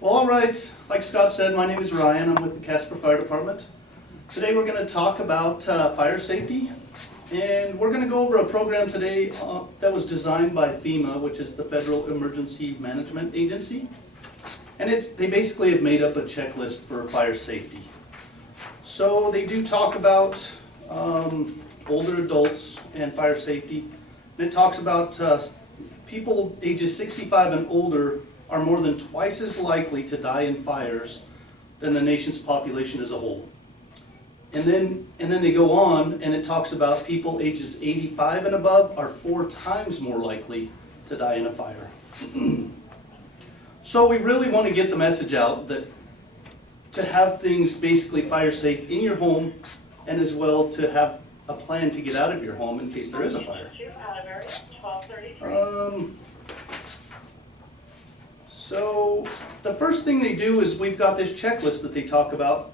Well, all right, like Scott said, my name is Ryan. I'm with the Casper Fire Department. Today we're going to talk about fire safety, and we're going to go over a program today that was designed by FEMA, which is the Federal Emergency Management Agency. And they basically have made up a checklist for fire safety. So they do talk about older adults and fire safety. And it talks about people ages 65 and older are more than twice as likely to die in fires than the nation's population as a whole. And then they go on and it talks about people ages 85 and above are 4 times more likely to die in a fire. So we really want to get the message out that to have things basically fire safe in your home, and as well to have a plan to get out of your home in case there is a fire. So the first thing they do is we've got this checklist that they talk about,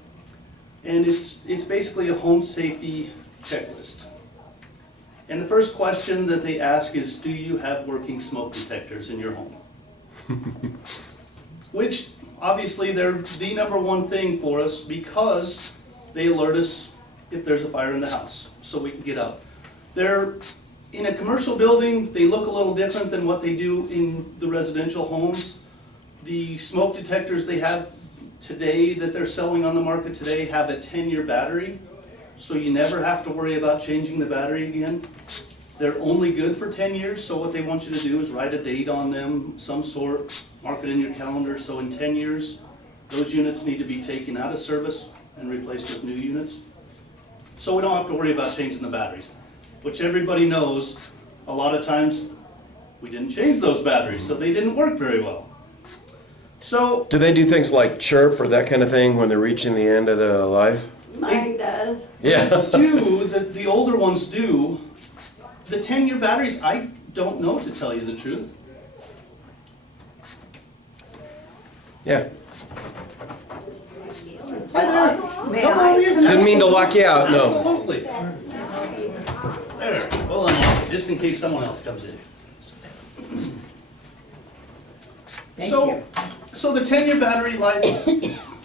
and it's basically a home safety checklist. And the first question that they ask is, do you have working smoke detectors in your home? Which obviously they're the #1 thing for us because they alert us if there's a fire in the house so we can get out. They're in a commercial building, they look a little different than what they do in the residential homes. The smoke detectors they have today that they're selling on the market today have a 10-year battery, so you never have to worry about changing the battery again. They're only good for 10 years, so what they want you to do is write a date on them, some sort, mark it in your calendar, so in 10 years, those units need to be taken out of service and replaced with new units. So we don't have to worry about changing the batteries, which everybody knows, a lot of times, we didn't change those batteries, so they didn't work very well. So, do they do things like chirp or that kind of thing when they're reaching the end of the life? Mine does. Yeah. the older ones do. The 10-year batteries, I don't know, to tell you the truth. Yeah. Hi there. May Come I? on in. Didn't mean to lock you out, no. Absolutely. There, well, just in case someone else comes in. Thank you. So the 10-year battery life,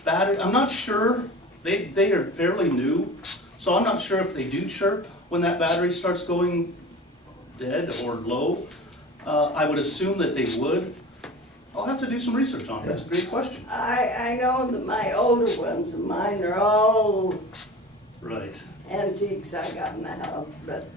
I'm not sure, they are fairly new, so I'm not sure if they do chirp when that battery starts going dead or low. I would assume that they would. I'll have to do some research on it. That's a great question. I know that my older ones, and mine are all Right. antiques I got in the house, but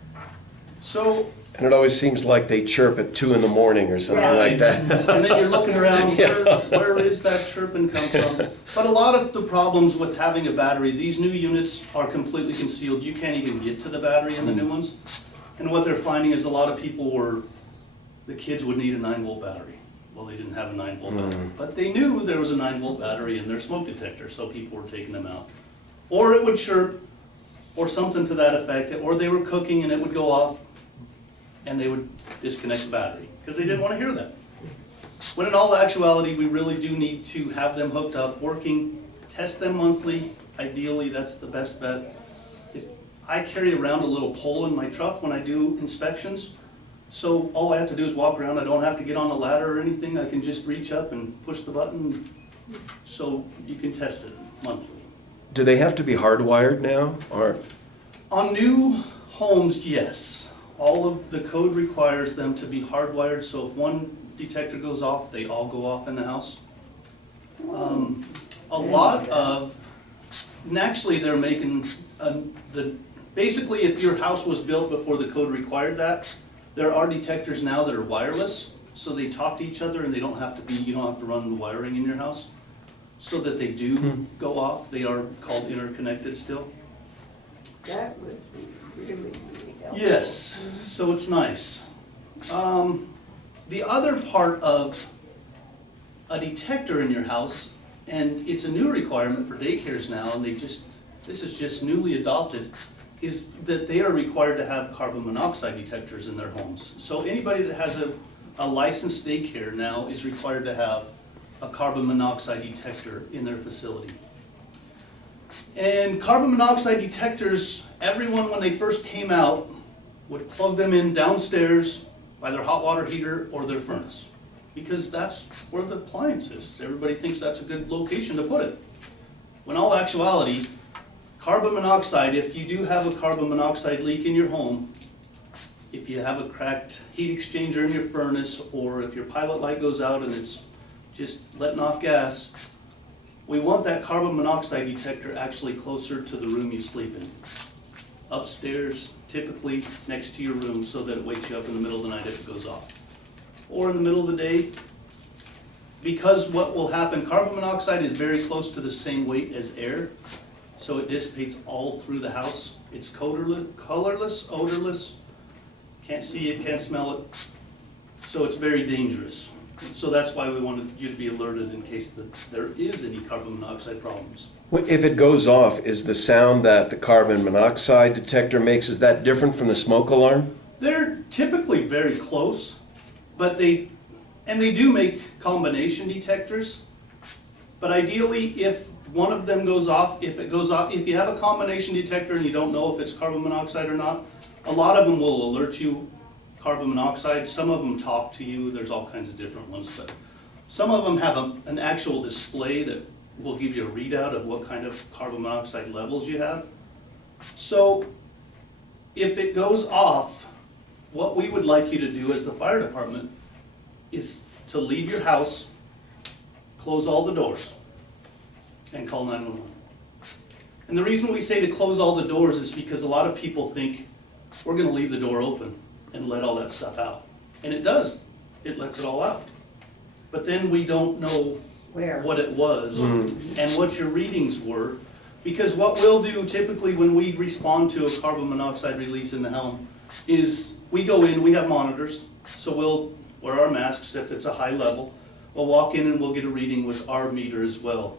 So, And it always seems like they chirp at 2 in the morning or something like that. and then you're looking around, where is that chirping come from? But a lot of the problems with having a battery, these new units are completely concealed. You can't even get to the battery in the new ones. And what they're finding is a lot of people the kids would need a 9-volt battery. Well, they didn't have a 9-volt battery, but they knew there was a 9-volt battery in their smoke detector, so people were taking them out. Or it would chirp, or something to that effect, or they were cooking and it would go off, and they would disconnect the battery, because they didn't want to hear that. When in all actuality, we really do need to have them hooked up, working, test them monthly. Ideally, that's the best bet. If I carry around a little pole in my truck when I do inspections, so all I have to do is walk around. I don't have to get on a ladder or anything. I can just reach up and push the button, so you can test it monthly. Do they have to be hardwired now, or? On new homes, yes. All of the code requires them to be hardwired, so if one detector goes off, they all go off in the house. A lot of, and actually they're making, basically if your house was built before the code required that, there are detectors now that are wireless, so they talk to each other and you don't have to run the wiring in your house, so that they do go off. They are called interconnected still. that would be really, really helpful. Yes, so it's nice. The other part of a detector in your house, and it's a new requirement for daycares now, and this is just newly adopted, is that they are required to have carbon monoxide detectors in their homes. So anybody that has a licensed daycare now is required to have a carbon monoxide detector in their facility. And carbon monoxide detectors, everyone when they first came out would plug them in downstairs by their hot water heater or their furnace. because that's where the appliance is. Everybody thinks that's a good location to put it. When all actuality, carbon monoxide, if you do have a carbon monoxide leak in your home, if you have a cracked heat exchanger in your furnace, or if your pilot light goes out and it's just letting off gas, we want that carbon monoxide detector actually closer to the room you sleep in. Upstairs, typically next to your room, so that it wakes you up in the middle of the night if it goes off. Or in the middle of the day, because what will happen, carbon monoxide is very close to the same weight as air, so it dissipates all through the house. It's colorless, odorless, can't see it, can't smell it, so it's very dangerous. So that's why we wanted you to be alerted in case that there is any carbon monoxide problems. If it goes off, is the sound that the carbon monoxide detector makes, is that different from the smoke alarm? They're typically very close, but they do make combination detectors. But ideally, if one of them goes off, if you have a combination detector and you don't know if it's carbon monoxide or not, a lot of them will alert you carbon monoxide. Some of them talk to you. There's all kinds of different ones, but some of them have an actual display that will give you a readout of what kind of carbon monoxide levels you have. So if it goes off, what we would like you to do as the fire department is to leave your house, close all the doors, and call 911. And the reason we say to close all the doors is because a lot of people think we're gonna leave the door open and let all that stuff out. And it does, it lets it all out. But then we don't know what it was and what your readings were. Because what we'll do typically when we respond to a carbon monoxide release in the home is we go in, we have monitors, so we'll wear our masks if it's a high level. We'll walk in and we'll get a reading with our meter as well.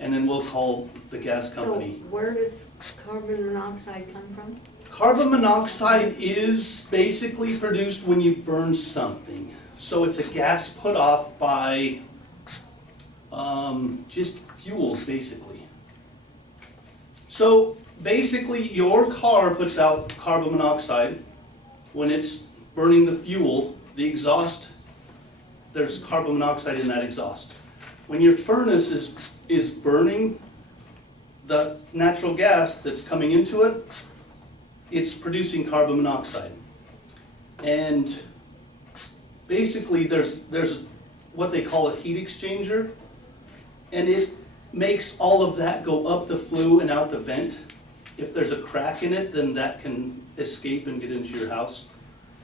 And then we'll call the gas company. So where does carbon monoxide come from? Carbon monoxide is basically produced when you burn something. So it's a gas put off by just fuels, basically. So basically, your car puts out carbon monoxide when it's burning the fuel, the exhaust. There's carbon monoxide in that exhaust. When your furnace is burning the natural gas that's coming into it, it's producing carbon monoxide. And basically there's what they call a heat exchanger, and it makes all of that go up the flue and out the vent. If there's a crack in it, then that can escape and get into your house.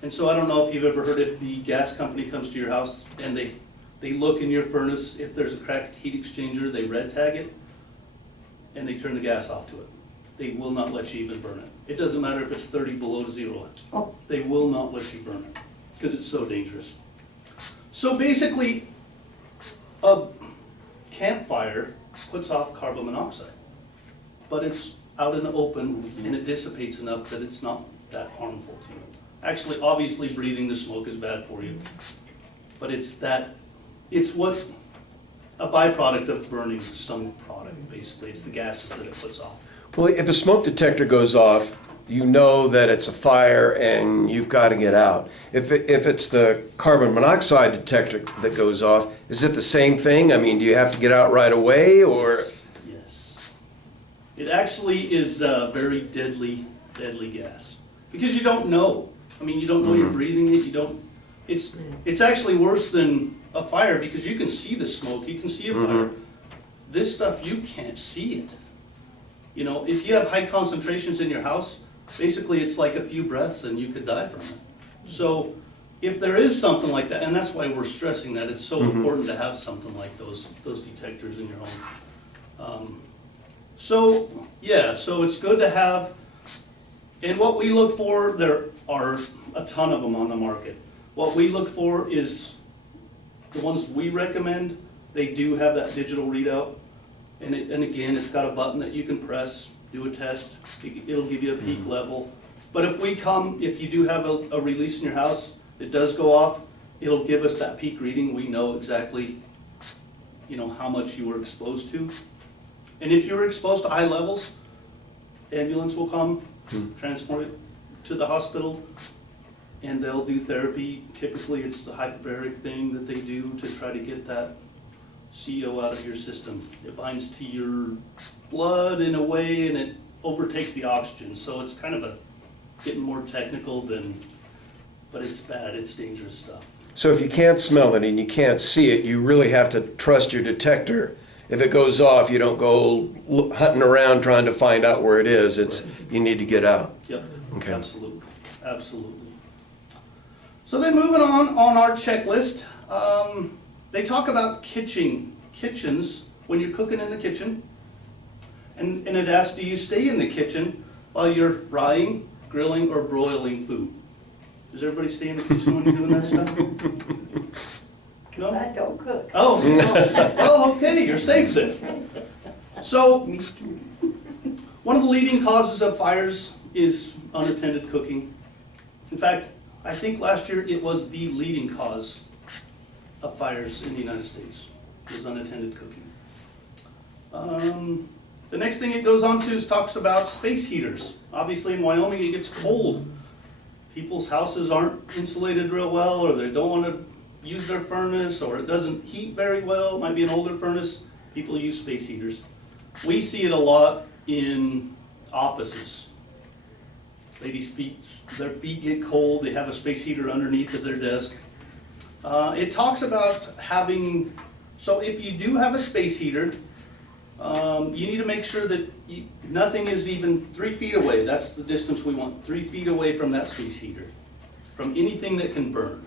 And so I don't know if you've ever heard, if the gas company comes to your house and they look in your furnace, if there's a cracked heat exchanger, they red tag it and they turn the gas off to it. They will not let you even burn it. It doesn't matter if it's 30 below zero. They will not let you burn it because it's so dangerous. So basically, a campfire puts off carbon monoxide, but it's out in the open and it dissipates enough that it's not that harmful to you. Actually, obviously breathing the smoke is bad for you, but it's what a byproduct of burning some product, basically. It's the gases that it puts off. Well, if a smoke detector goes off, you know that it's a fire and you've got to get out. If it's the carbon monoxide detector that goes off, is it the same thing? I mean, do you have to get out right away, or? Yes. It actually is a very deadly gas. Because you don't know. I mean, you don't know you're breathing it. It's actually worse than a fire because you can see the smoke, you can see a fire. This stuff, you can't see it. You know, if you have high concentrations in your house, basically it's like a few breaths and you could die from it. So if there is something like that, and that's why we're stressing that, it's so important to have something like those detectors in your home. So it's good to have, and what we look for, there are a ton of them on the market. What we look for is the ones we recommend. They do have that digital readout. And again, it's got a button that you can press, do a test. It'll give you a peak level. But if you do have a release in your house, it does go off, it'll give us that peak reading. We know exactly, how much you were exposed to. And if you're exposed to high levels, ambulance will come, transport it to the hospital. and they'll do therapy. Typically, it's the hyperbaric thing that they do to try to get that CO out of your system. It binds to your blood in a way, and it overtakes the oxygen. So it's kind of getting more technical but it's bad, it's dangerous stuff. So if you can't smell it and you can't see it, you really have to trust your detector. If it goes off, you don't go hunting around trying to find out where it is. You need to get out. Yep, Okay. absolutely, absolutely. So then moving on our checklist, they talk about kitchens when you're cooking in the kitchen. And it asks, do you stay in the kitchen while you're frying, grilling, or broiling food? Does everybody stay in the kitchen when you're doing that stuff? No? I don't cook. Oh, oh, okay, you're safe then. So, one of the leading causes of fires is unattended cooking. In fact, I think last year it was the leading cause of fires in the United States, was unattended cooking. The next thing it goes on to is talks about space heaters. Obviously in Wyoming it gets cold. People's houses aren't insulated real well, or they don't want to use their furnace, or it doesn't heat very well. It might be an older furnace. People use space heaters. We see it a lot in offices. Ladies' their feet get cold. They have a space heater underneath of their desk. It talks about having, so if you do have a space heater, you need to make sure that nothing is even 3 feet away. That's the distance we want, 3 feet away from that space heater, from anything that can burn.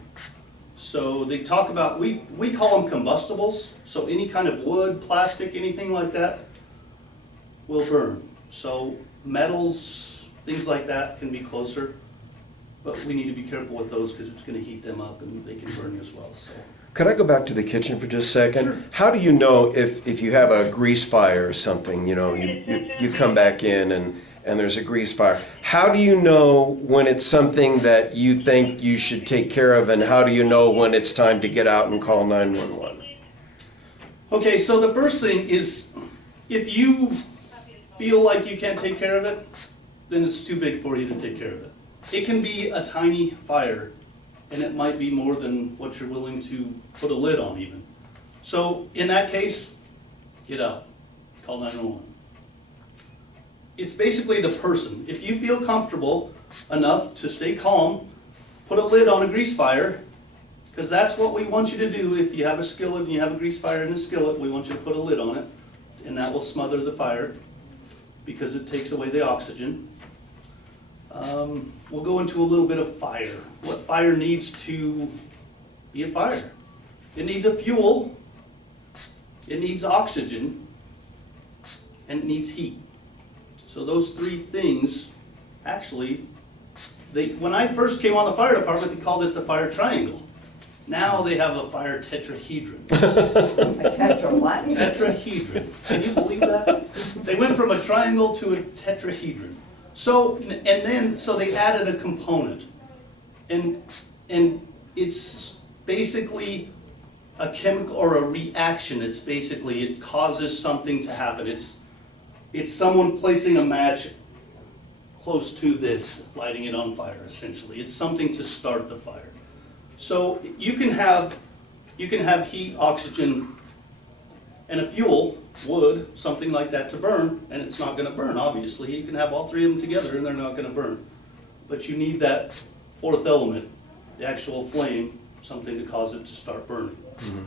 So they talk about, we call them combustibles, so any kind of wood, plastic, anything like that will burn. So metals, things like that can be closer, but we need to be careful with those because it's going to heat them up and they can burn you as well. So. Could I go back to the kitchen for just a second? Sure. How do you know if you have a grease fire or something, you come back in and there's a grease fire. How do you know when it's something that you think you should take care of, and how do you know when it's time to get out and call 911? Okay, so the first thing is, if you feel like you can't take care of it, then it's too big for you to take care of it. It can be a tiny fire, and it might be more than what you're willing to put a lid on even. So in that case, get out, call 911. It's basically the person. If you feel comfortable enough to stay calm, put a lid on a grease fire, because that's what we want you to do. If you have a skillet and you have a grease fire in the skillet, we want you to put a lid on it, and that will smother the fire because it takes away the oxygen. We'll go into a little bit of fire. What fire needs to be a fire? It needs a fuel, it needs oxygen, and it needs heat. So those three things, actually, when I first came on the fire department, they called it the fire triangle. Now they have a fire tetrahedron. A tetra what? Tetrahedron. Can you believe that? They went from a triangle to a tetrahedron. So they added a component, and it's basically a chemical or a reaction. It's basically, it causes something to happen. It's someone placing a match close to this, lighting it on fire, essentially. It's something to start the fire. So you can have heat, oxygen, and a fuel, wood, something like that to burn, and it's not going to burn, obviously. You can have all three of them together and they're not going to burn. But you need that fourth element, the actual flame, something to cause it to start burning. Mm-hmm.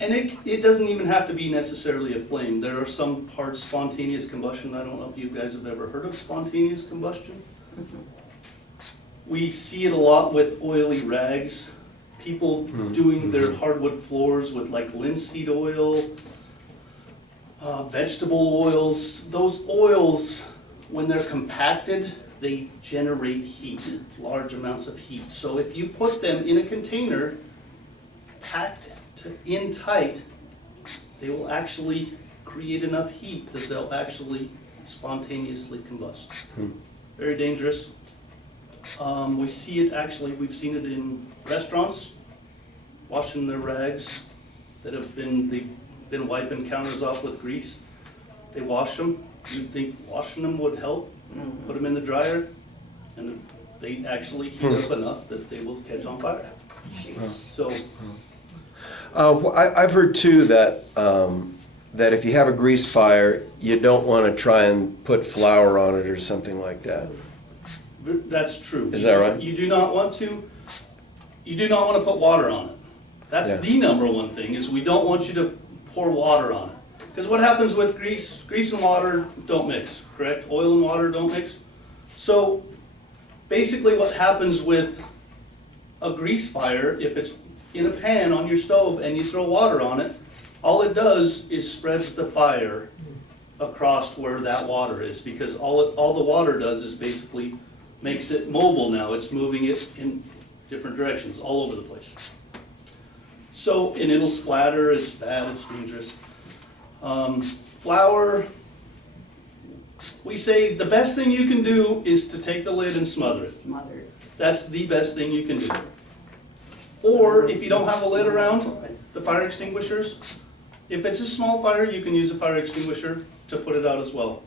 And it doesn't even have to be necessarily a flame. There are some parts spontaneous combustion. I don't know if you guys have ever heard of spontaneous combustion. Mm-hmm. We see it a lot with oily rags. People doing their hardwood floors with like linseed oil, vegetable oils. Those oils, when they're compacted, they generate heat, large amounts of heat. So if you put them in a container, packed in tight, they will actually create enough heat that they'll actually spontaneously combust. Very dangerous. We see it actually, we've seen it in restaurants, washing their rags that they've been wiping counters off with grease. They wash them. You'd think washing them would help. Put them in the dryer, and they actually heat up enough that they will catch on fire. So, I've heard too that, that if you have a grease fire, you don't want to try and put flour on it or something like that. that's true. Is that right? You do not want to put water on it. That's Yeah. the number one thing, is we don't want you to pour water on it. Because what happens with grease and water don't mix, correct? Oil and water don't mix. So basically what happens with a grease fire, if it's in a pan on your stove and you throw water on it, all it does is spreads the fire across where that water is, because all the water does is basically makes it mobile now. It's moving it in different directions, all over the place. So, and it'll splatter, it's bad, it's dangerous. Flour, we say the best thing you can do is to take the lid and smother it. Mother. That's the best thing you can do. Or if you don't have a lid around, the fire extinguishers, if it's a small fire, you can use a fire extinguisher to put it out as well.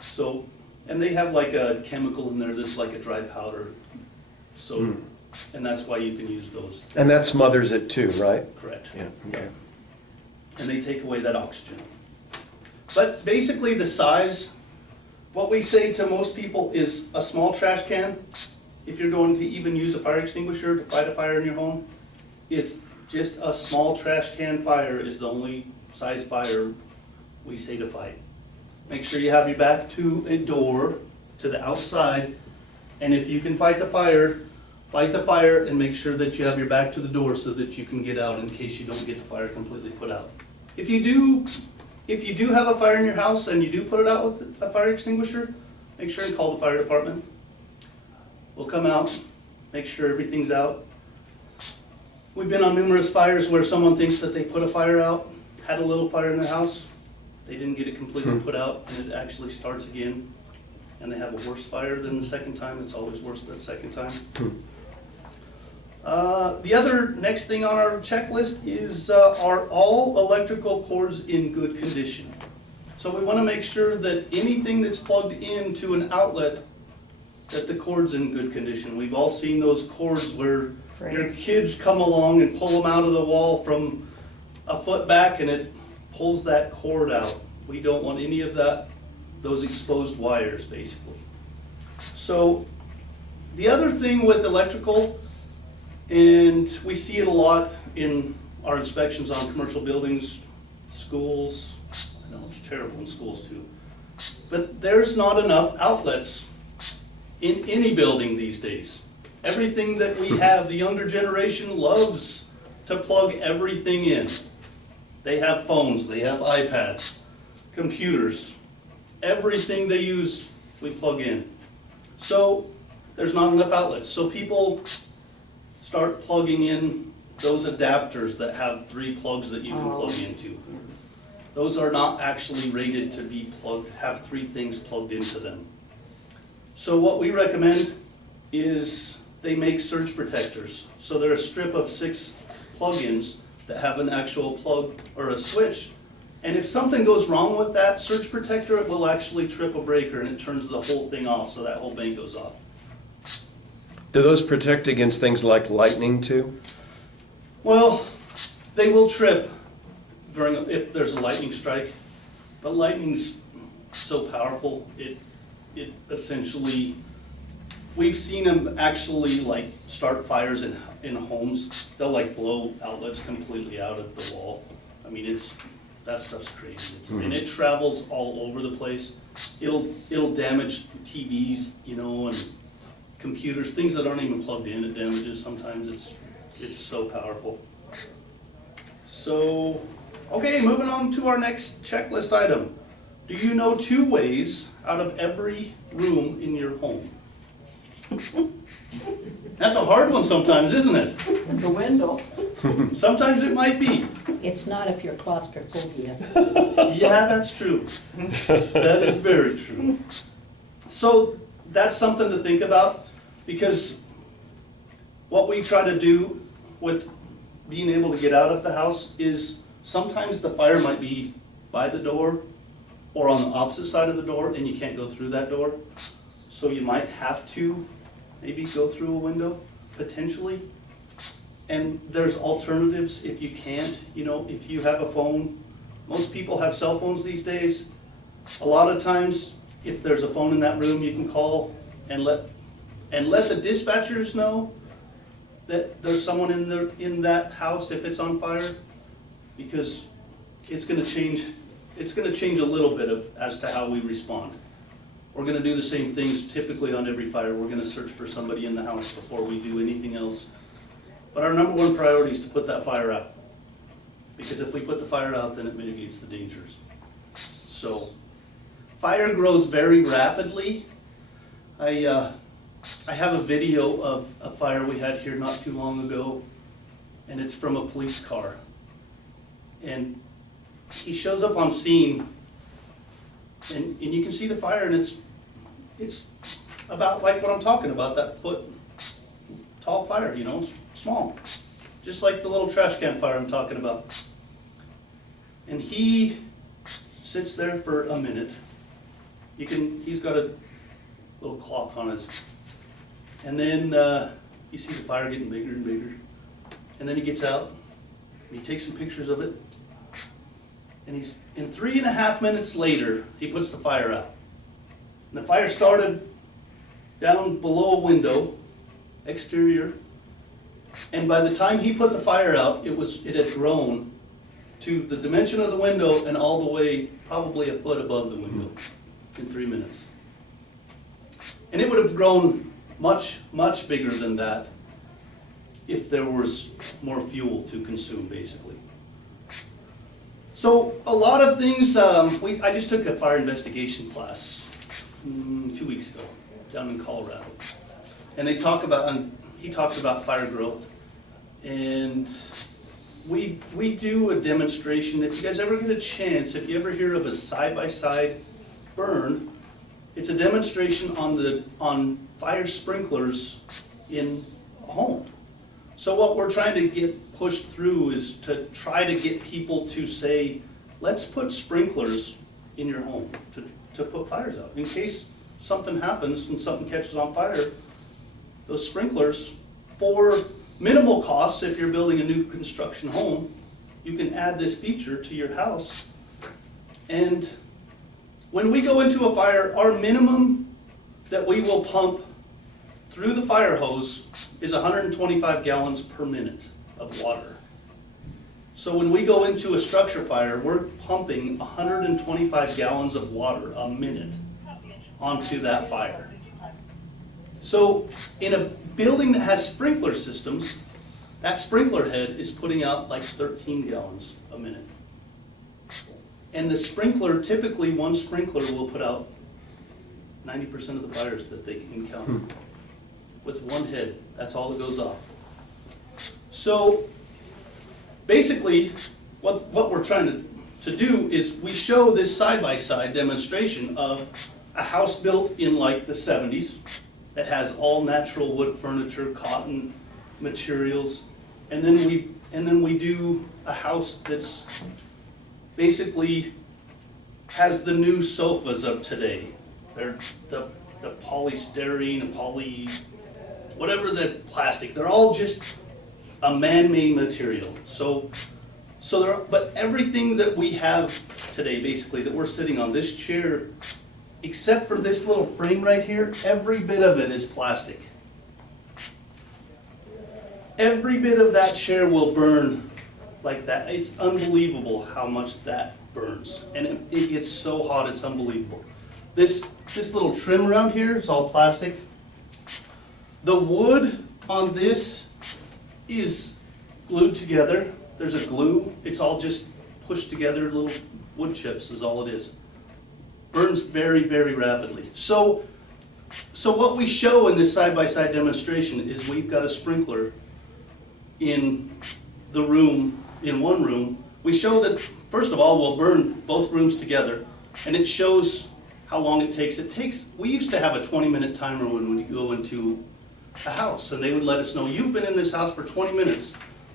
So, and they have like a chemical in there that's like a dry powder. So, and that's why you can use those. And that smothers it too, right? Correct. Yeah, okay. And they take away that oxygen. But basically the size, what we say to most people is a small trash can, if you're going to even use a fire extinguisher to fight a fire in your home, is just a small trash can fire is the only size fire we say to fight. Make sure you have your back to a door, to the outside, and if you can fight the fire and make sure that you have your back to the door so that you can get out in case you don't get the fire completely put out. If you do have a fire in your house and you do put it out with a fire extinguisher, make sure and call the fire department. We'll come out, make sure everything's out. We've been on numerous fires where someone thinks that they put a fire out, had a little fire in their house, they didn't get it completely put out, and it actually starts again, and they have a worse fire than the second time. It's always worse than the second time. The other next thing on our checklist is, are all electrical cords in good condition? So we want to make sure that anything that's plugged into an outlet, that the cord's in good condition. We've all seen those cords where your kids come along and pull them out of the wall from a foot back and it pulls that cord out. We don't want any of that, those exposed wires basically. So the other thing with electrical, and we see it a lot in our inspections on commercial buildings, schools, I know it's terrible in schools too, but there's not enough outlets in any building these days. Everything that we have, the younger generation loves to plug everything in. They have phones, they have iPads, computers, everything they use, we plug in. So there's not enough outlets. So people start plugging in those adapters that have 3 plugs that you can plug into. Those are not actually rated to be plugged, have 3 things plugged into them. So what we recommend is they make surge protectors. So they're a strip of 6 plug-ins that have an actual plug or a switch. And if something goes wrong with that surge protector, it will actually trip a breaker and it turns the whole thing off, so that whole bank goes off. Do those protect against things like lightning too? Well, they will trip if there's a lightning strike, but lightning's so powerful, it essentially, we've seen them actually like start fires in homes. They'll like blow outlets completely out of the wall. I mean, that stuff's crazy. And it travels all over the place. It'll damage TVs, you know, and computers, things that aren't even plugged in. It damages. Sometimes it's so powerful. So, okay, moving on to our next checklist item. Do you know 2 ways out of every room in your home? That's a hard one sometimes, isn't it? The window. Sometimes it might be. It's not if you're claustrophobia. Yeah, that's true. That is very true. So that's something to think about, because what we try to do with being able to get out of the house is sometimes the fire might be by the door or on the opposite side of the door and you can't go through that door. So you might have to maybe go through a window, potentially. And there's alternatives if you can't, you know, if you have a phone. Most people have cell phones these days. A lot of times, if there's a phone in that room, you can call and let the dispatchers know that there's someone in that house if it's on fire, because it's gonna change a little bit as to how we respond. We're gonna do the same things typically on every fire. We're gonna search for somebody in the house before we do anything else. But our number one priority is to put that fire out. Because if we put the fire out, then it mitigates the dangers. So, fire grows very rapidly. I have a video of a fire we had here not too long ago, and it's from a police car. And he shows up on scene, and you can see the fire, and it's about like what I'm talking about, that foot tall fire, you know, small. Just like the little trash can fire I'm talking about. And he sits there for a minute. He's got a little clock on his, and then you see the fire getting bigger and bigger. And then he gets out, and he takes some pictures of it. And in 3.5 minutes later, he puts the fire out. And the fire started down below a window, exterior. And by the time he put the fire out, it had grown to the dimension of the window and all the way probably a foot above the window in 3 minutes. And it would have grown much, much bigger than that if there was more fuel to consume, basically. So a lot of things, I just took a fire investigation class 2 weeks ago down in Colorado. And he talks about fire growth. And we do a demonstration. If you guys ever get a chance, if you ever hear of a side-by-side burn, it's a demonstration on fire sprinklers in a home. So what we're trying to get pushed through is to try to get people to say, let's put sprinklers in your home to put fires out. In case something happens and something catches on fire, those sprinklers, for minimal costs, if you're building a new construction home, you can add this feature to your house. And when we go into a fire, our minimum that we will pump through the fire hose is 125 gallons per minute of water. So when we go into a structure fire, we're pumping 125 gallons of water a minute onto that fire. So in a building that has sprinkler systems, that sprinkler head is putting out like 13 gallons a minute. And the sprinkler, typically one sprinkler will put out 90% of the fires that they can encounter. With one head, that's all that goes off. So basically, what we're trying to do is we show this side-by-side demonstration of a house built in like the 70s that has all natural wood furniture, cotton materials, and then we do a house that's basically has the new sofas of today. They're the polystyrene, whatever the plastic, they're all just a man-made material. But everything that we have today, basically, that we're sitting on, this chair, except for this little frame right here, every bit of it is plastic. Every bit of that chair will burn like that. It's unbelievable how much that burns. And it gets so hot, it's unbelievable. This little trim around here is all plastic. The wood on this is glued together. There's a glue. It's all just pushed together, little wood chips is all it is. Burns very, very rapidly. So what we show in this side-by-side demonstration is we've got a sprinkler in the room, in one room. We show that, first of all, we'll burn both rooms together, and it shows how long it takes. We used to have a 20-minute timer when we go into a house, and they would let us know, you've been in this house for 20 minutes.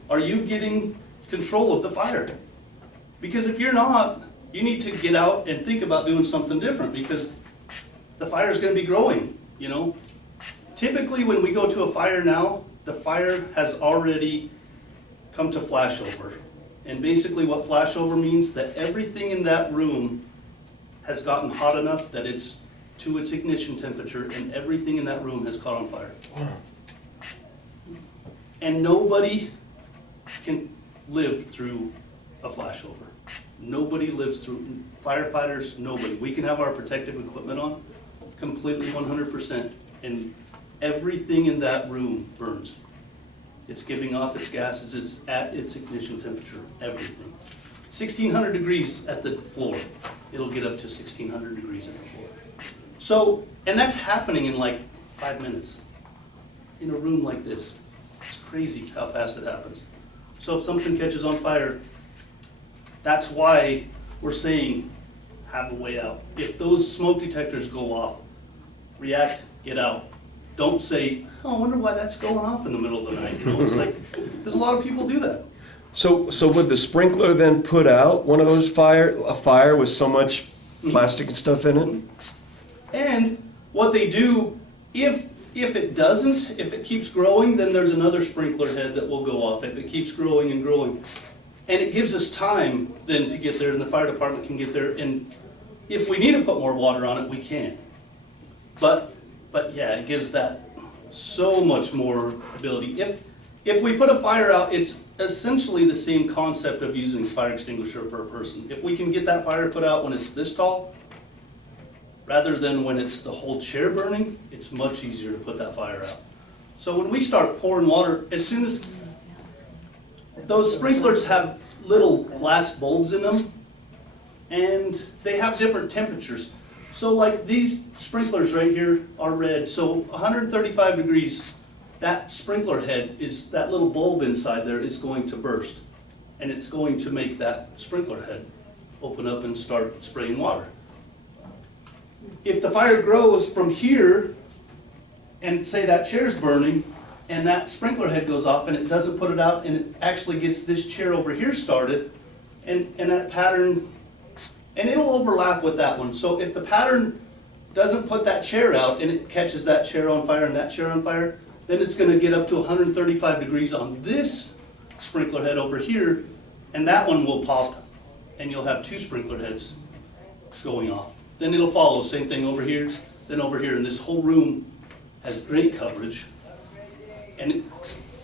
Are you getting control of the fire? Because if you're not, you need to get out and think about doing something different, because the fire is going to be growing, you know. Typically, when we go to a fire now, the fire has already come to flashover. And basically what flashover means, that everything in that room has gotten hot enough that it's to its ignition temperature, and everything in that room has caught on fire. And nobody can live through a flashover. Nobody lives through, firefighters, nobody. We can have our protective equipment on, completely 100%, and everything in that room burns. It's giving off its gases, it's at its ignition temperature, everything. 1,600 degrees at the floor. It'll get up to 1,600 degrees at the floor. So, and that's happening in like 5 minutes in a room like this. It's crazy how fast it happens. So if something catches on fire, that's why we're saying have a way out. If those smoke detectors go off, react, get out. Don't say, oh, I wonder why that's going off in the middle of the night. You know, it's like, there's a lot of people do that. So would the sprinkler then put out one of those a fire with so much plastic and stuff in it? And what they do, if it doesn't, if it keeps growing, then there's another sprinkler head that will go off if it keeps growing and growing. And it gives us time then to get there, and the fire department can get there, and if we need to put more water on it, we can. But yeah, it gives that so much more ability. If we put a fire out, it's essentially the same concept of using a fire extinguisher for a person. If we can get that fire put out when it's this tall, rather than when it's the whole chair burning, it's much easier to put that fire out. So when we start pouring water, as soon as those sprinklers have little glass bulbs in them, and they have different temperatures. So like these sprinklers right here are red, so 135 degrees, that sprinkler head is, that little bulb inside there is going to burst. And it's going to make that sprinkler head open up and start spraying water. If the fire grows from here, and say that chair's burning, and that sprinkler head goes off and it doesn't put it out, and it actually gets this chair over here started, and that pattern, and it'll overlap with that one. So if the pattern doesn't put that chair out and it catches that chair on fire and that chair on fire, then it's gonna get up to 135 degrees on this sprinkler head over here, and that one will pop, and you'll have two sprinkler heads going off. Then it'll follow, same thing over here, then over here, and this whole room has great coverage. And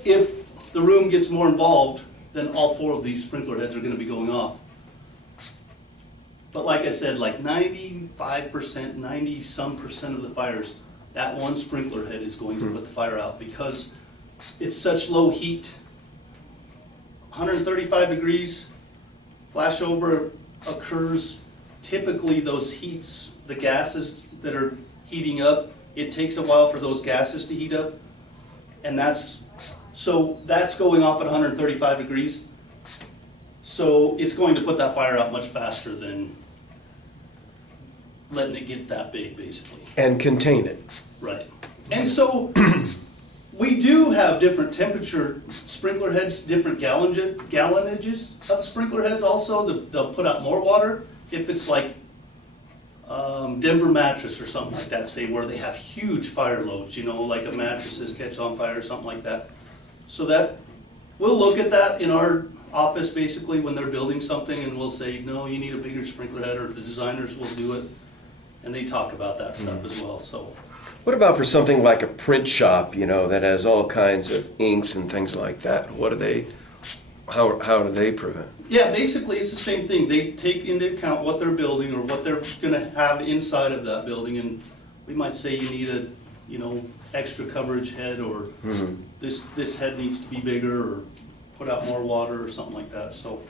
if the room gets more involved, then all four of these sprinkler heads are gonna be going off. But like I said, like 95%, 90-some% of the fires, that one sprinkler head is going to put the fire out because it's such low heat. 135 degrees, flashover occurs. Typically those heats, the gases that are heating up, it takes a while for those gases to heat up. And that's going off at 135 degrees. So it's going to put that fire out much faster than letting it get that big, basically. And contain it. Right. And so we do have different temperature sprinkler heads, different gallonages of sprinkler heads also. They'll put out more water. If it's like Denver mattress or something like that, say, where they have huge fire loads, you know, like a mattresses catch on fire or something like that. So that, we'll look at that in our office basically when they're building something, and we'll say, no, you need a bigger sprinkler head, or the designers will do it. And they talk about that stuff as well, so. What about for something like a print shop, you know, that has all kinds of inks and things like that? What do they, how do they prevent? Yeah, basically it's the same thing. They take into account what they're building or what they're gonna have inside of that building, and we might say you need a, you know, extra coverage head, or this head needs to be bigger, or put out more water or something like that, so.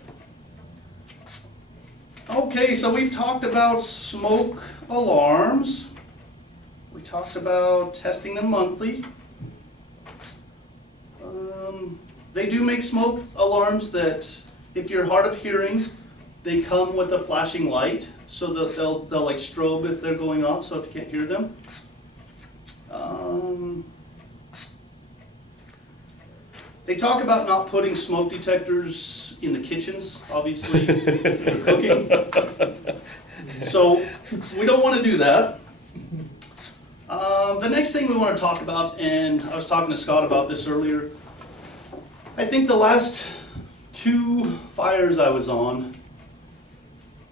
Okay, so we've talked about smoke alarms. We talked about testing them monthly. They do make smoke alarms that, if you're hard of hearing, they come with a flashing light, so that they'll like strobe if they're going off, so if you can't hear them. They talk about not putting smoke detectors in the kitchens, obviously, for cooking. So we don't want to do that. The next thing we want to talk about, and I was talking to Scott about this earlier, I think the last 2 fires I was on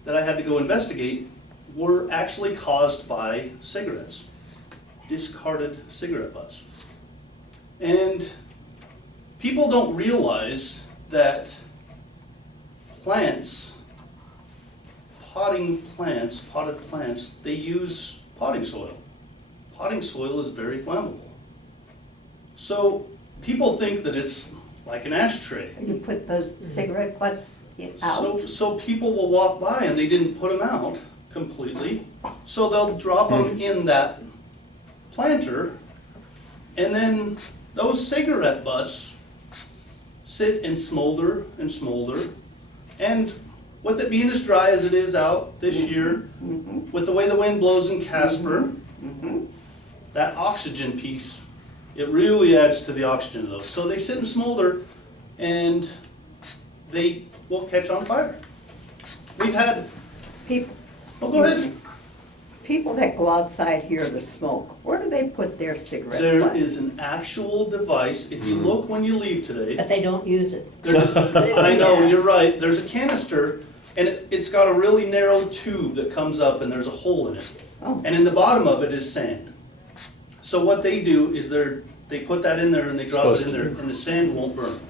that I had to go investigate were actually caused by cigarettes, discarded cigarette butts. And people don't realize that potted plants, they use potting soil. Potting soil is very flammable. So people think that it's like an ashtray. You put those cigarette butts out. So people will walk by and they didn't put them out completely, so they'll drop them in that planter, and then those cigarette butts sit and smolder, and with it being as dry as it is out this year, with the way the wind blows in Casper, that oxygen piece, it really adds to the oxygen of those. So they sit and smolder, and they will catch on fire. We've had, People, oh, go ahead. people that go outside here to smoke, where do they put their cigarette There butts? is an actual device, if you look when you leave today, But they don't use it. I know, you're right, there's a canister, and it's got a really narrow tube that comes up and there's a hole in it. Oh. And in the bottom of it is sand. So what they do is they put that in there and they drop it Supposed in to. there, and the sand won't burn.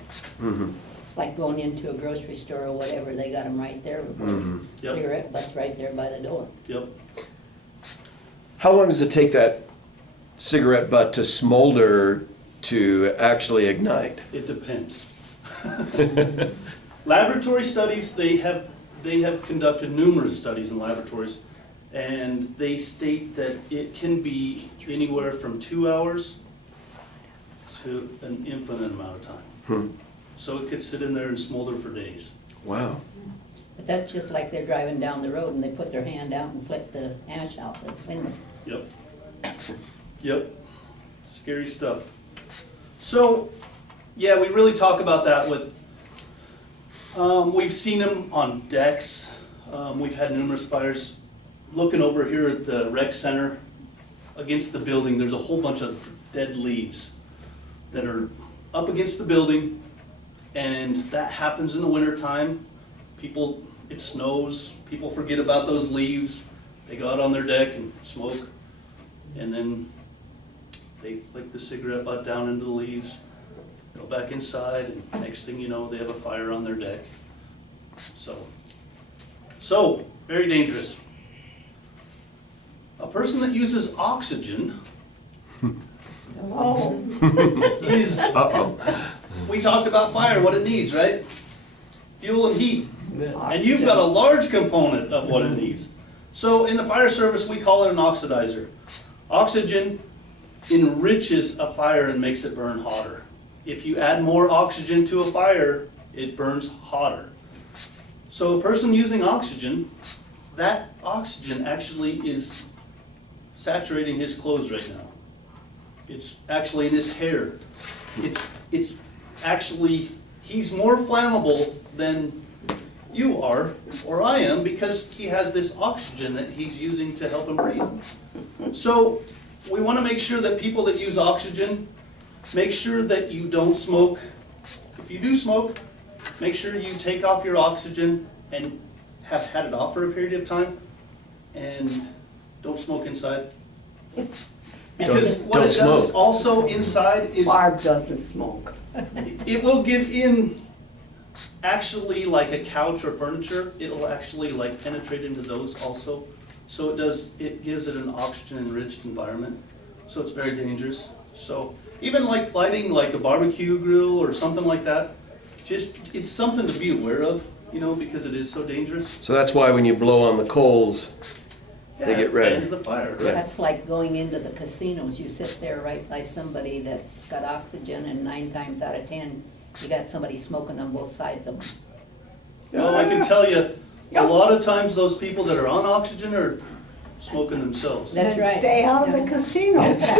It's like going into a grocery store or whatever, they got them right there. Yep. Cigarette butts right there by the door. Yep. How long does it take that cigarette butt to smolder to actually ignite? It depends. Laboratory studies, they have conducted numerous studies in laboratories, and they state that it can be anywhere from 2 hours to an infinite amount of time. So it could sit in there and smolder for days. Wow. But that's just like they're driving down the road and they put their hand out and flip the ash out the window. Yep. Yep. Scary stuff. So, yeah, we really talk about that with, we've seen them on decks. We've had numerous fires. Looking over here at the rec center, against the building, there's a whole bunch of dead leaves that are up against the building, and that happens in the wintertime. People, it snows, people forget about those leaves. They go out on their deck and smoke, and then they flick the cigarette butt down into the leaves, go back inside, and next thing you know, they have a fire on their deck. So very dangerous. A person that uses oxygen Oh, is, we talked about fire, what it needs, right? Fuel and heat. And you've got a large component of what it needs. So in the fire service, we call it an oxidizer. Oxygen enriches a fire and makes it burn hotter. If you add more oxygen to a fire, it burns hotter. So a person using oxygen, that oxygen actually is saturating his clothes right now. It's actually in his hair. It's actually, he's more flammable than you are, or I am, because he has this oxygen that he's using to help him breathe. So we want to make sure that people that use oxygen, make sure that you don't smoke. If you do smoke, make sure you take off your oxygen and have had it off for a period of time, and don't smoke inside. Because what Don't it does smoke. also inside is, Barb doesn't smoke. it will get in, actually like a couch or furniture, it'll actually like penetrate into those also. So it gives it an oxygen enriched environment, so it's very dangerous. So even like lighting like a barbecue grill or something like that, just, it's something to be aware of, you know, because it is so dangerous. So that's why when you blow on the coals, they get ready. Fans the fire. That's like going into the casinos, you sit there right by somebody that's got oxygen and 9 times out of 10, you got somebody smoking on both sides of them. Well, I can tell you, a lot of times those people that are on oxygen are smoking themselves. That's Then right. stay out of the casino. Jeez.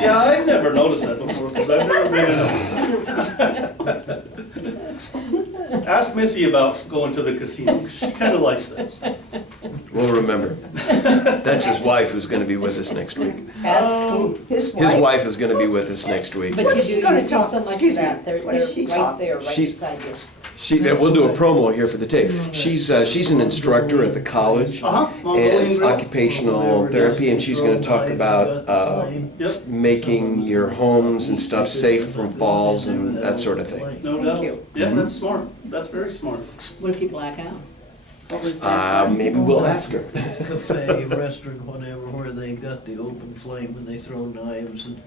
Yeah, I've never noticed that before, because I've never been in a... Ask Missy about going to the casino, 'cause she kind of likes that stuff. We'll remember. That's his wife who's gonna be with us next week. Ask who- his His wife? wife is gonna be with us next week. But What you is do, she you gonna see talk- so much of excuse me, that, they're what is she right talking? there, right She's- beside you. We'll do a promo here for the tape. She's an instructor at the college Mongolian and grill. occupational therapy, and she's gonna talk about, Yep, making your homes and stuff safe from falls and that sort of thing. no Thank doubt. you. Yeah, that's smart. That's very smart. What if you black out? What was that? Maybe we'll ask her. Cafe, restaurant, whatever, where they got the open flame and they throw knives and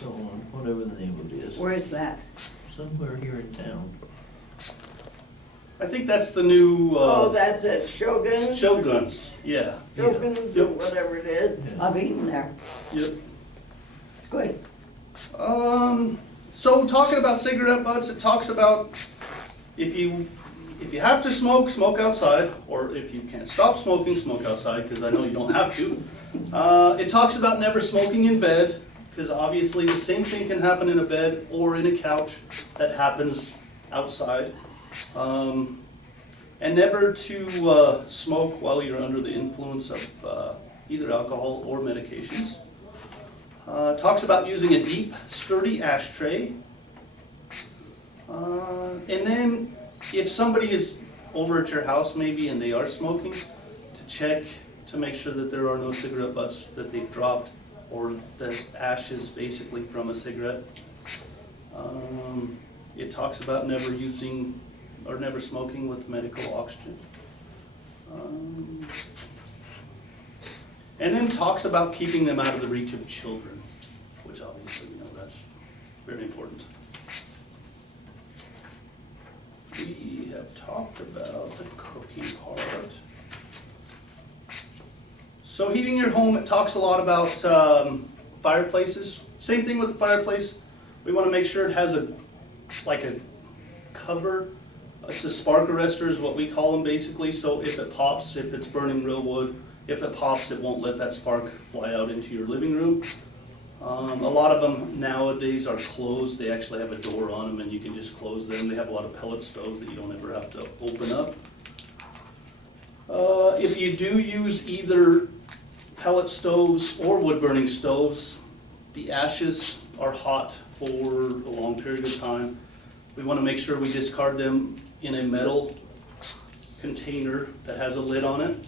so on, whatever the name of it is. Where is that? Somewhere here in town. I think that's the new, Oh, that's it, Shogun? Shoguns, yeah. Shoguns or Yep. whatever it is. I've eaten there. Yep. It's good. So talking about cigarette butts, it talks about if you have to smoke, smoke outside, or if you can't stop smoking, smoke outside, because I know you don't have to. It talks about never smoking in bed, because obviously the same thing can happen in a bed or in a couch that happens outside. And never to smoke while you're under the influence of either alcohol or medications. Talks about using a deep, sturdy ashtray. And then if somebody is over at your house maybe and they are smoking, to check to make sure that there are no cigarette butts that they've dropped or the ashes basically from a cigarette. It talks about never using or never smoking with medical oxygen. And then talks about keeping them out of the reach of children, which obviously, that's very important. We have talked about the cooking part. So heating your home, it talks a lot about fireplaces. Same thing with the fireplace. We want to make sure it has a cover. It's a spark arrestor is what we call them basically. So if it pops, if it's burning real wood, if it pops, it won't let that spark fly out into your living room. A lot of them nowadays are closed. They actually have a door on them and you can just close them. They have a lot of pellet stoves that you don't ever have to open up. If you do use either pellet stoves or wood burning stoves, the ashes are hot for a long period of time. We want to make sure we discard them in a metal container that has a lid on it,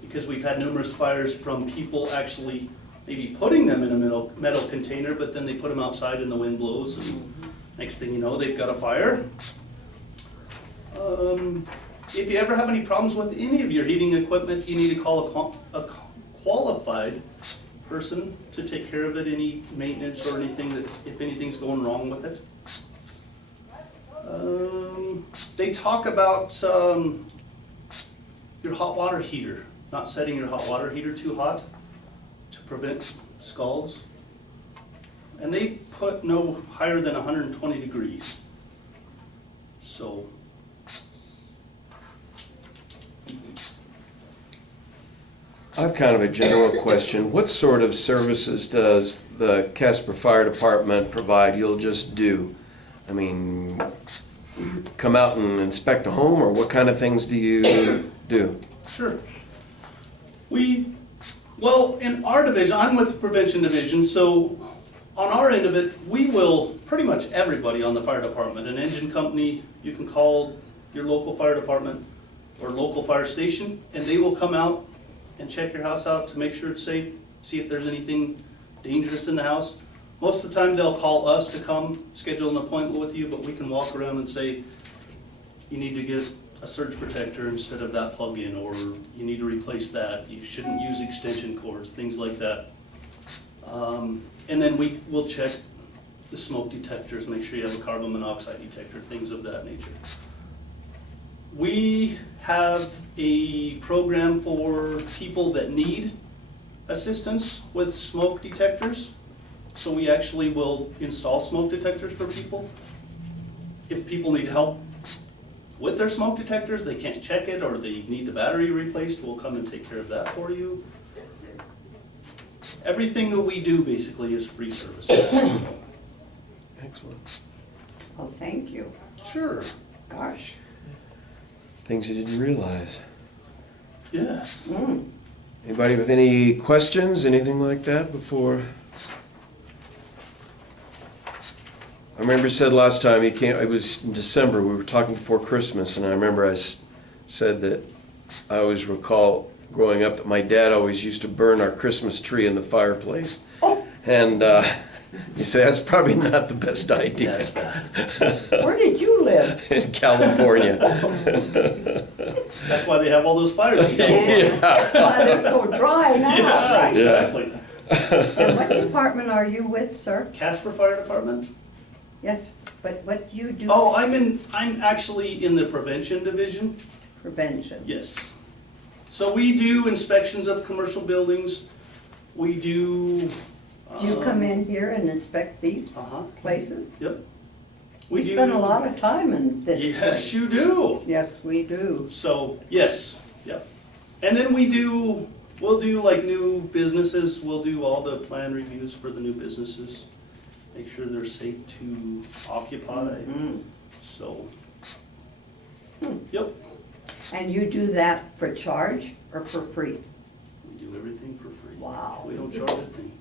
because we've had numerous fires from people actually maybe putting them in a metal container, but then they put them outside and the wind blows, and next thing you know, they've got a fire. If you ever have any problems with any of your heating equipment, you need to call a qualified person to take care of it, any maintenance or anything if anything's going wrong with it. They talk about your hot water heater, not setting your hot water heater too hot to prevent scalds. And they put no higher than 120 degrees. So, I have kind of a general question. What sort of services does the Casper Fire Department provide? You'll just do? I mean, come out and inspect a home, or what kind of things do you do? sure. Well, in our division, I'm with the prevention division, so on our end of it, we will, pretty much everybody on the fire department, an engine company, you can call your local fire department or local fire station, and they will come out and check your house out to make sure it's safe, see if there's anything dangerous in the house. Most of the time, they'll call us to come schedule an appointment with you, but we can walk around and say, you need to get a surge protector instead of that plug-in, or you need to replace that, you shouldn't use extension cords, things like that. And then we will check the smoke detectors, make sure you have a carbon monoxide detector, things of that nature. We have a program for people that need assistance with smoke detectors. So we actually will install smoke detectors for people. If people need help with their smoke detectors, they can't check it, or they need the battery replaced, we'll come and take care of that for you. Everything that we do basically is free service. Excellent. Well, thank you. Sure. Gosh. Things you didn't realize. Yes. Mm. Anybody with any questions, anything like that before? I remember you said last time you came, it was in December, we were talking before Christmas, and I remember said that I always recall growing up that my dad always used to burn our Christmas tree in the fireplace. Oh, And you say that's probably not the best idea. That's bad. where did you live? In California. That's why they have all those fires. Why, they're so dry now, Yeah, right? exactly. And what department are you with, sir? Casper Fire Department? Yes, but what do you do? Oh, I'm actually in the prevention division. Prevention. Yes. So we do inspections of commercial buildings. We do. Do you come in here and inspect these Uh-huh. places? Yep. We spend a lot of time in this Yes, place. you do. Yes, we do. So, yes, yep. And then we'll do like new businesses, we'll do all the plan reviews for the new businesses. Make sure they're safe to occupy, Mm. so. Yep, And you do that for charge or for free? we do everything for free. Wow. We don't charge a thing.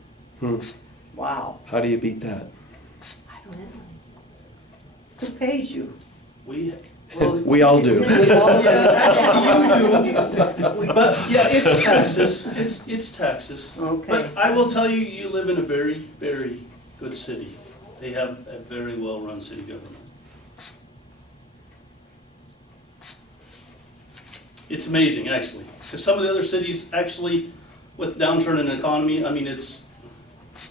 Wow. How do you beat that? I don't know. Who pays you? Well, We all do. yeah, actually you do. But, yeah, it's taxes, it's taxes. Okay. But I will tell you, you live in a very, very good city. They have a very well-run city government. It's amazing, actually, because some of the other cities, actually, with downturn in the economy, I mean,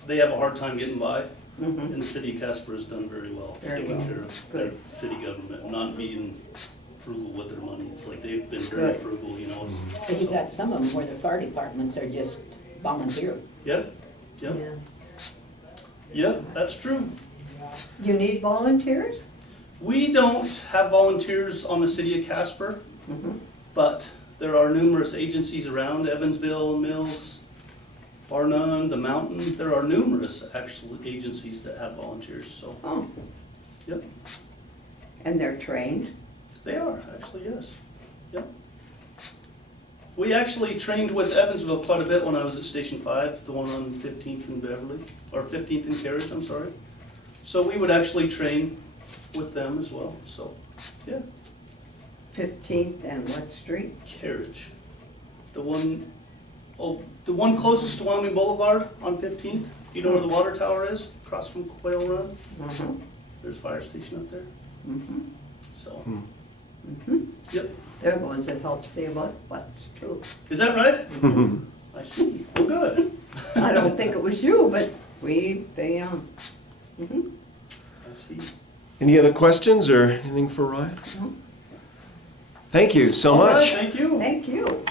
they have a hard time getting by. Mhm. And the city of Casper has done very well, Very taking well. care of their Good. city government, not being frugal with their money. It's like they've been very Good. frugal, you know. But you got some of them where the fire departments are just volunteer. Yep, yep, yep, that's true. You need volunteers? We don't have volunteers on the city of Casper, Mhm. but there are numerous agencies around, Evansville, Mills, Barnum, the Mountain. There are numerous actual agencies that have volunteers, so, Oh, yep, and they're trained? they are, actually, yes, yep. We actually trained with Evansville quite a bit when I was at Station 5, the one on 15th and Beverly, or 15th and Carriage, I'm sorry. So we would actually train with them as well, so, yeah. 15th and what street? Carriage. The one closest to Wyoming Boulevard on 15th. You know where the water tower is, across from Quail Run? Mhm. There's a fire station up there, Mhm. so, Mhm. yep. They're the ones that help save us butts too. Is that right? I see, well, good. I don't think it was you, but mhm. I see. Any other questions or anything for Ryan? No. Thank you so All right, much. thank you. Thank you.